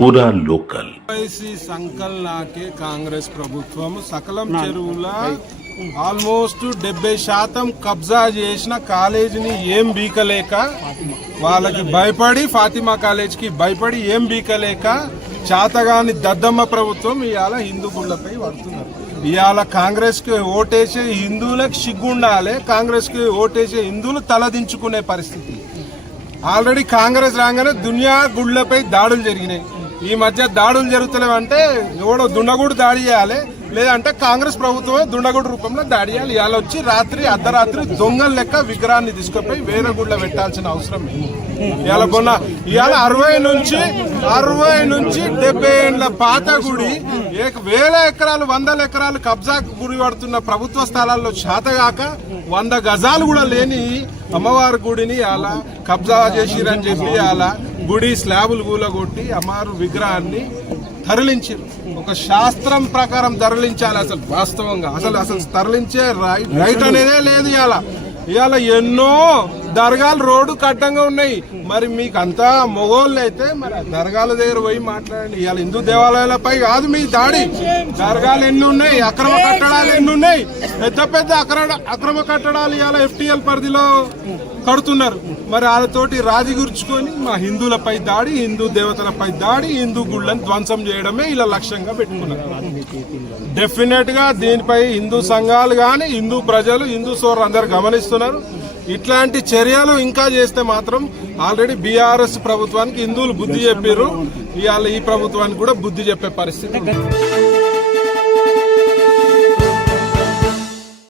पूरा लोकल సంకల్నాకే కాంగ్రెస్ ప్రభుత్వం సకలం చెరువుల ఆల్మోస్ట్ 70% కబ్జా చేసిన కాలేజీని ఏం బీకలేక వాళ్ళకి భయపడి ఫాతిమా కాలేజీకి భయపడి ఏం బీకలేక చాతగాని దద్దమ్మ ప్రభుత్వం ఇవాళ హిందూ గుళ్ళపై పడుతున్నారు. ఇవాళ కాంగ్రెస్ కి ఓటేసే హిందువులకు సిగ్గుండాలి, కాంగ్రెస్ కి ఓటేసే హిందువులు తలదించుకునే పరిస్థితి. ఆల్రెడీ కాంగ్రెస్ రాగానే దునియా గుళ్ళపై దాడులు జరిగినాయి. ఈ మధ్య దాడులు జరుగుతున్నాయంటే ఎవడో దుండగుడు దాడి చేయాలి, లేదంటే కాంగ్రెస్ ప్రభుత్వమే దుండగుడు రూపంలో దాడి చేయాలి. ఇవాళ వచ్చి అర్ధరాత్రి దొంగల లెక్క విగ్రహాన్ని తీసుకుపోయి వేరే గుళ్ళ పెట్టాల్సిన అవసరం లేదు. ఇవాళ 60 నుంచి 70 ఏళ్ల పాత గుడి వేల ఎకరాలు 100 ఎకరాలు కబ్జాకు గురి పడుతున్న ప్రభుత్వ స్థలాల్లో శాతగాక 100 గజాలు కూడా లేని అమ్మవారి గుడిని అలా కబ్జా చేసిరని చెప్పి అలా గుడి స్లాబులు కూలగొట్టి అమ్మవారి విగ్రహాన్ని తరలించారు. ఒక శాస్త్రం ప్రకారం తరలించాలి. అసలు వాస్తవంగా అసలు తరలించే రైట్ అనేదే లేదు. ఇవాళ ఎన్నో దర్గాలు రోడ్డు కట్టంగా ఉన్నాయి. మరి మీకు అంతా మొగోళ్ళు అయితే మరి దర్గాల దగ్గర పోయి మాట్లాడండి. ఇవాళ హిందూ దేవాలయాలపై కాదు మీ దాడి. దర్గాలు ఎన్ని ఉన్నాయి, అక్రమ కట్టడాలు ఎన్ని ఉన్నాయి, పెద్ద అక్రమ కట్టడాలు ఇవాళ FTL పరిధిలో కడుతున్నారు. మరి వాళ్ళతోటి రాజీ గుర్చుకొని మా హిందువులపై దాడి, హిందూ దేవతలపై దాడి, హిందూ గుళ్ళని ధ్వంసం చేయడమే ఇలా లక్ష్యంగా పెట్టుకున్నారు. డెఫినెట్ గా దీనిపై హిందూ సంఘాలు గాని, హిందూ ప్రజలు, హిందూ సోదరులు అందరు గమనిస్తున్నారు. ఇట్లాంటి చర్యలు ఇంకా చేస్తే మాత్రం ఆల్రెడీ బీఆర్ఎస్ ప్రభుత్వానికి హిందువులు బుద్ధి చెప్పారు. ఇవాళ ఈ ప్రభుత్వానికి కూడా బుద్ధి చెప్పే పరిస్థితి ఉంది.